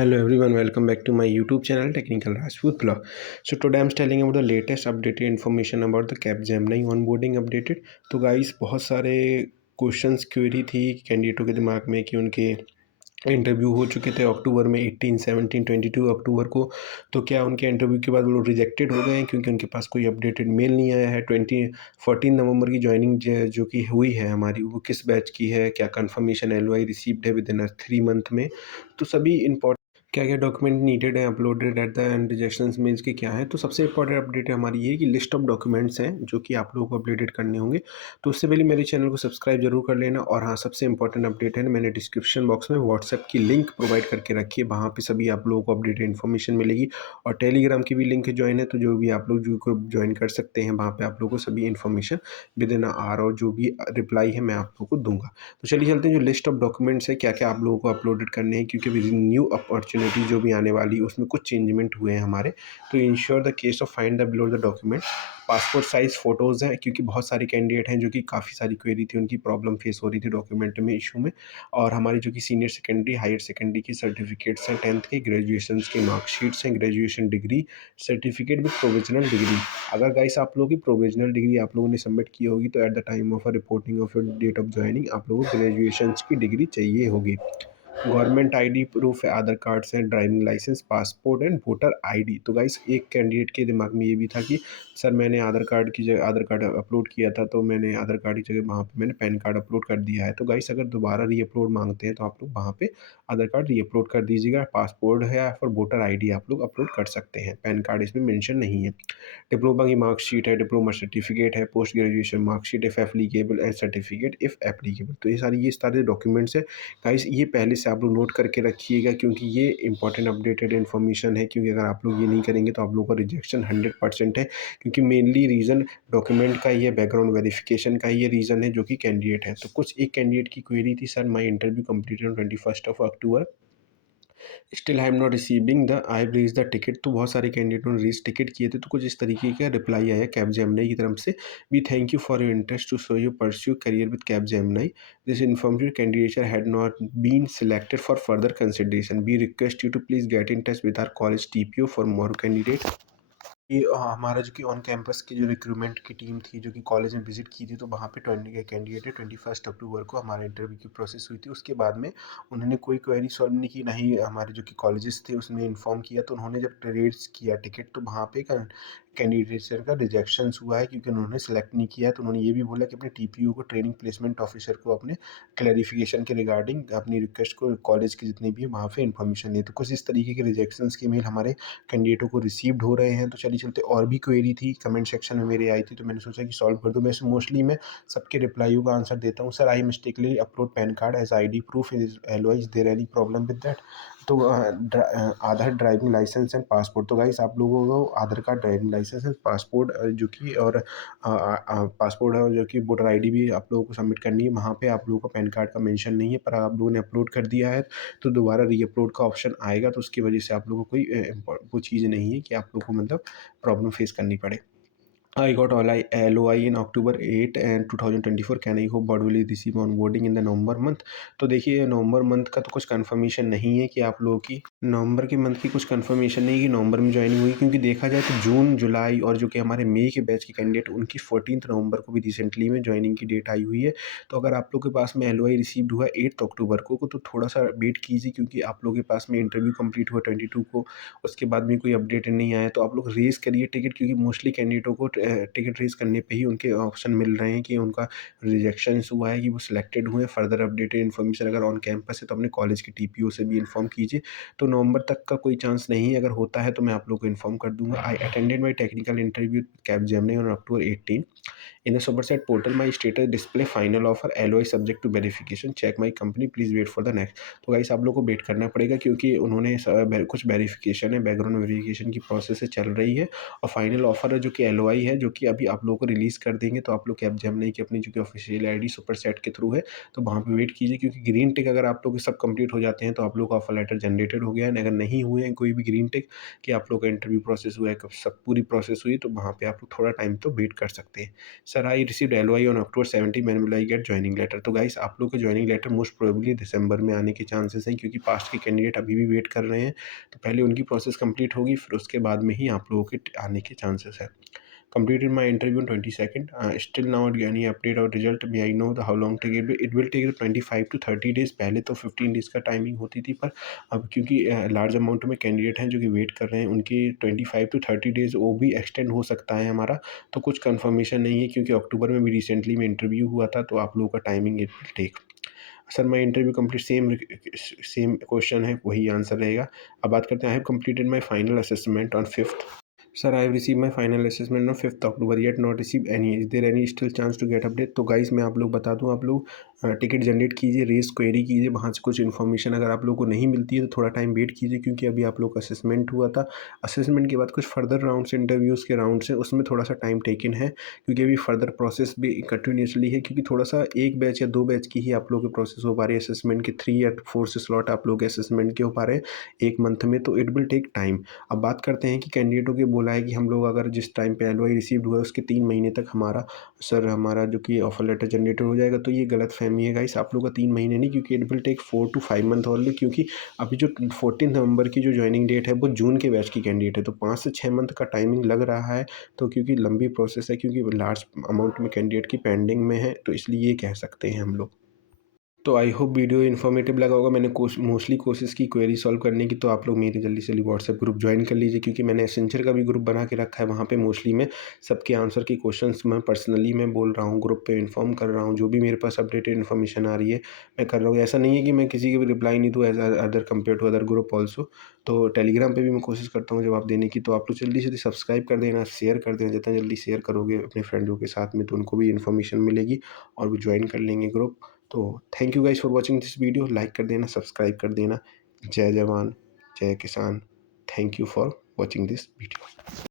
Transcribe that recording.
Hello everyone, welcome back to my YouTube channel Technical Rajput Blog. So today I'm telling about the latest updated information about the Capgemini onboarding updated. तो guys बहुत सारे questions query थी कैंडिडेटों के दिमाग में कि उनके interview हो चुके थे अक्टूबर में 18, 17, 22 अक्टूबर को। तो क्या उनके इंटरव्यू के बाद वो लोग रिजेक्टेड हो गए हैं क्योंकि उनके पास कोई अपडेटेड मेल नहीं आया है। 14 नवंबर की ज्वाइनिंग जो कि हुई है हमारी, वो किस बैच की है, क्या कंफर्मेशन LOI रिसीव्ड है विद इन 3 मंथ में। तो सभी इंपॉर्टेंट क्या क्या डॉक्यूमेंट नीडेड है uploaded at the end rejections mails के क्या है। तो सबसे इंपॉर्टेंट अपडेट हमारी ये है कि लिस्ट ऑफ डॉक्यूमेंट्स हैं जो कि आप लोगों को अपडेटेड करने होंगे। तो उससे पहले मेरे चैनल को सब्सक्राइब जरूर कर लेना। और हाँ, सबसे इंपॉर्टेंट अपडेट है, मैंने डिस्क्रिप्शन बॉक्स में व्हाट्सएप की लिंक प्रोवाइड करके रखी है, वहाँ पे सभी आप लोगों को अपडेटेड इन्फॉर्मेशन मिलेगी। और टेलीग्राम की भी लिंक ज्वाइन है, तो जो भी आप लोग जो को ज्वाइन कर सकते हैं, वहाँ पे आप लोगों को सभी इन्फॉर्मेशन विद इन आवर और जो भी रिप्लाई है मैं आप लोगों को दूंगा। तो चलिए चलते हैं, जो लिस्ट ऑफ डॉक्यूमेंट्स है क्या क्या आप लोगों को अपलोडेड करने हैं, क्योंकि न्यू अपॉर्चुनिटी जो भी आने वाली है उसमें कुछ चेंजमेंट हुए हैं हमारे। तो ensure the case of find the below the document. Passport size photos हैं, क्योंकि बहुत सारे कैंडिडेट हैं जो कि काफ़ी सारी क्वेरी थी, उनकी प्रॉब्लम फेस हो रही थी डॉक्यूमेंट में इशू में। और हमारी जो कि सीनियर सेकेंडरी हायर सेकेंडरी की सर्टिफिकेट्स हैं, 10th के ग्रेजुएशन की मार्कशीट्स हैं, graduation degree certificate with provisional degree. अगर गाइस आप लोगों की प्रोविजनल डिग्री आप लोगों ने सबमिट की होगी, तो at the time of reporting of your date of joining आप लोगों को ग्रेजुएशन की डिग्री चाहिए होगी। गवर्नमेंट आईडी प्रूफ है, आधार कार्ड्स हैं, driving licence, passport and voter ID. तो गाइस एक कैंडिडेट के दिमाग में ये भी था कि सर मैंने आधार कार्ड की जगह आधार कार्ड अपलोड किया था, तो मैंने आधार कार्ड की जगह वहाँ पे मैंने पैन कार्ड अपलोड कर दिया है। तो गाइस अगर दोबारा री अपलोड मांगते हैं तो आप लोग वहाँ पे आधार कार्ड री अपलोड कर दीजिएगा। पासपोर्ट है या फिर वोटर आईडी आप लोग अपलोड कर सकते हैं, पैन कार्ड इसमें मेंशन नहीं है। डिप्लोमा की मार्कशीट है, डिप्लोमा सर्टिफिकेट है, post graduation marksheet if applicable and certificate if applicable. तो ये सारे डॉक्यूमेंट्स हैं गाइस, ये पहले से आप लोग नोट करके रखिएगा, क्योंकि ये इंपॉर्टेंट अपडेटेड इन्फॉर्मेशन है। क्योंकि अगर आप लोग ये नहीं करेंगे तो आप लोगों का रिजेक्शन 100% है, क्योंकि मेनली रीज़न डॉक्यूमेंट का ही है, बैकग्राउंड वेरिफिकेशन का ही ये रीज़न है जो कि कैंडिडेट है। तो कुछ एक कैंडिडेट की क्वेरी थी, sir my interview completed on 21 October, still I am not receiving the I have reach the ticket. तो बहुत सारे कैंडिडेटों ने रीच टिकट किए थे, तो कुछ इस तरीके का रिप्लाई आया कैपजेमिनी की तरफ से। We thank you for your interest to show you pursue career with Capgemini. This informative candidature had not been selected for further consideration. We request you to please get in touch with our college TPO for more candidate. ये हमारा जो कि on campus की जो recruitment की team थी जो कि कॉलेज में विजिट की थी, तो वहाँ पे 20 कैंडिडेट है, 21 अक्टूबर को हमारा इंटरव्यू की प्रोसेस हुई थी। उसके बाद में उन्होंने कोई क्वेरी सॉल्व नहीं की, ना ही हमारे जो कि कॉलेजेस थे उसमें इन्फॉर्म किया। तो उन्होंने जब रेट्स किया टिकट, तो वहाँ पे कैंडिडेचर का रिजेक्शन हुआ है, क्योंकि उन्होंने सेलेक्ट नहीं किया है। तो उन्होंने ये भी बोला कि अपने TPO को, ट्रेनिंग प्लेसमेंट ऑफिसर को, अपने क्लैरिफिकेशन के रिगार्डिंग अपनी रिक्वेस्ट को कॉलेज के जितने भी है वहाँ पे इन्फॉर्मेशन दी। तो कुछ इस तरीके के रिजेक्शंस के मेल हमारे कैंडिडेटों को रिसीव्ड हो रहे हैं। तो चलिए चलते, और भी क्वेरी थी कमेंट सेक्शन में मेरी आई थी, तो मैंने सोचा कि सॉल्व कर दूँ। वैसे मोस्टली मैं सबके रिप्लाईयों का आंसर देता हूँ। Sir I mistakenly upload PAN card as ID proof is LOI, is there any problem with that. तो Aadhaar, driving licence and passport. तो गाइस आप लोगों को Aadhaar card, driving licence and passport जो कि और पासपोर्ट है, और जो कि वोटर ID भी आप लोगों को सबमिट करनी है। वहाँ पे आप लोगों को पैन कार्ड का मेंशन नहीं है, पर आप लोगों ने अपलोड कर दिया है, तो दोबारा री अपलोड का ऑप्शन आएगा। तो उसकी वजह से आप लोगों को कोई वो चीज़ नहीं है कि आप लोग को मतलब प्रॉब्लम फेस करनी पड़े। I got LOI in October 8 and 2024. Can I hope God will receive onboarding in the November month. तो देखिए नवंबर मंथ का तो कुछ कंफर्मेशन नहीं है कि आप लोगों की नवंबर के मंथ की कुछ कंफर्मेशन नहीं है कि नवंबर में ज्वाइनिंग हुई, क्योंकि देखा जाए तो जून, जुलाई और जो कि हमारे मई के बैच के कैंडिडेट, उनकी 14 नवंबर को भी रिसेंटली में ज्वाइनिंग की डेट आई हुई है। तो अगर आप लोग के पास में LOI रिसीव्ड हुआ 8 अक्टूबर को, तो थोड़ा सा वेट कीजिए, क्योंकि आप लोगों के पास में इंटरव्यू कंप्लीट हुआ 22 को, उसके बाद भी कोई अपडेट नहीं आया। तो आप लोग रेज़ करिए टिकट, क्योंकि मोस्टली कैंडिडेटों को टिकट रेज़ करने पे ही उनके ऑप्शन मिल रहे हैं कि उनका रिजेक्शन हुआ है, कि वो सिलेक्टेड हुए हैं। फर्दर अपडेटेड इन्फॉर्मेशन अगर ऑन कैंपस है तो अपने कॉलेज के TPO से भी इन्फॉर्म कीजिए। तो नवंबर तक का कोई चांस नहीं है, अगर होता है तो मैं आप लोग को इन्फॉर्म कर दूंगा। I attended my technical interview Capgemini on October 18। In the Superset portal, my status display final offer LOI subject to verification. Check my company. Please wait for the next। तो गाइस आप लोग को wait करना पड़ेगा, क्योंकि उन्होंने कुछ verification है, बैकग्राउंड वेरिफिकेशन की प्रोसेस चल रही है। और फाइनल ऑफर है जो कि LOI है, जो कि अभी आप लोगों को रिलीज़ कर देंगे। तो आप लोग कैपजेमिनी की अपनी जो कि ऑफिशियल ID सुपरसेट के थ्रू है, तो वहाँ पे वेट कीजिए, क्योंकि ग्रीन टिक अगर आप लोग के सब कंप्लीट हो जाते हैं तो आप लोग का ऑफर लेटर जनरेटेड हो गया है। अगर नहीं हुए हैं कोई भी ग्रीन टिक कि आप लोग का इंटरव्यू प्रोसेस हुआ है, सब पूरी प्रोसेस हुई, तो वहाँ पे आप लोग थोड़ा टाइम तो वेट कर सकते हैं। Sir I received LOI on October 17 when will I get joining letter. तो गाइस आप लोग का जॉइनिंग लेटर मोस्ट प्रोबेबली दिसंबर में आने के चांसेस हैं, क्योंकि पास्ट के कैंडिडेट अभी भी वेट कर रहे हैं। तो पहले उनकी प्रोसेस कंप्लीट होगी, फिर उसके बाद में ही आप लोगों के आने के चांसेस हैं। Completed my interview on 22nd. Still now any update or result? May I know the how long take it will take 25 to 30 days। पहले तो 15 डेज़ का टाइमिंग होती थी, पर अब क्योंकि लार्ज अमाउंट में कैंडिडेट हैं जो कि वेट कर रहे हैं, उनकी 25 टू 30 डेज़ वो भी एक्सटेंड हो सकता है हमारा। तो कुछ कंफर्मेशन नहीं है, क्योंकि अक्टूबर में भी रिसेंटली में इंटरव्यू हुआ था, तो आप लोगों का timing it will take. Sir मैं इंटरव्यू कंप्लीट सेम क्वेश्चन है, वही आंसर रहेगा। अब बात करते हैं, I have completed my final assessment on 5th। Sir I have receive my final assessment on 5th October, yet not receive any, is there any still chance to get update. तो guys मैं आप लोग बता दूं, आप लोग ticket generate कीजिए, raise query कीजिए, वहाँ से कुछ इन्फॉर्मेशन अगर आप लोग को नहीं मिलती है तो थोड़ा टाइम वेट कीजिए, क्योंकि अभी आप लोग का असेसमेंट हुआ था। असेसमेंट के बाद कुछ फर्दर राउंड्स, इंटरव्यूज़ के राउंड्स हैं, उसमें थोड़ा सा टाइम टेकन है, क्योंकि अभी फर्दर प्रोसेस भी कंटिन्यूसली है, क्योंकि थोड़ा सा एक बैच या दो बैच की ही आप लोग के प्रोसेस हो पा रही है। असेसमेंट के 3 या 4 से स्लॉट आप लोग के असेसमेंट के हो पा रहे हैं एक मंथ में, तो इट विल टेक टाइम। अब बात करते हैं कि कैंडिडेटों के बोला है कि हम लोग अगर जिस टाइम पे एलओआई रिसीव्ड हुआ है उसके 3 महीने तक हमारा जो कि ऑफर लेटर जनरेटर हो जाएगा, तो ये गलतफ़हमी है गाइस। आप लोग का 3 महीने नहीं, क्योंकि it will take 4 to 5 month only, क्योंकि अभी जो 14 नवंबर की जो जॉइनिंग डेट है वो जून के बैच की कैंडिडेट है, तो 5 से 6 मंथ का टाइमिंग लग रहा है। तो क्योंकि लंबी प्रोसेस है, क्योंकि लार्ज अमाउंट में कैंडिडेट की पेंडिंग में है, तो इसलिए ये कह सकते हैं हम लोग। तो आई होप वीडियो इन्फॉर्मेटिव लगा होगा। मैंने मोस्टली कोशिश की क्वेरी सॉल्व करने की, तो आप लोग मेरे जल्दी से जल्दी व्हाट्सएप ग्रुप ज्वाइन कर लीजिए, क्योंकि मैंने एसेंचर का भी ग्रुप बना के रखा है। वहाँ पे मोस्टली मैं सबके आंसर की क्वेश्चंस मैं पर्सनली मैं बोल रहा हूँ, ग्रुप पे इन्फॉर्म कर रहा हूँ, जो भी मेरे पास अपडेटेड इन्फॉर्मेशन आ रही है मैं कर रहा हूँ। ऐसा नहीं है कि मैं किसी की भी रिप्लाई नहीं दूँ, as other compare to other group also. तो टेलीग्राम पे भी मैं कोशिश करता हूँ जवाब देने की। तो आप लोग जल्दी से जल्दी सब्सक्राइब कर देना, शेयर कर देना, जितना जल्दी शेयर करोगे अपने फ्रेंडों के साथ में, तो उनको भी इन्फॉर्मेशन मिलेगी और वो ज्वाइन कर लेंगे ग्रुप। तो thank you guys for watching this video. Like कर देना, सब्सक्राइब कर देना। जय जवान, जय किसान। Thank you for watching this video.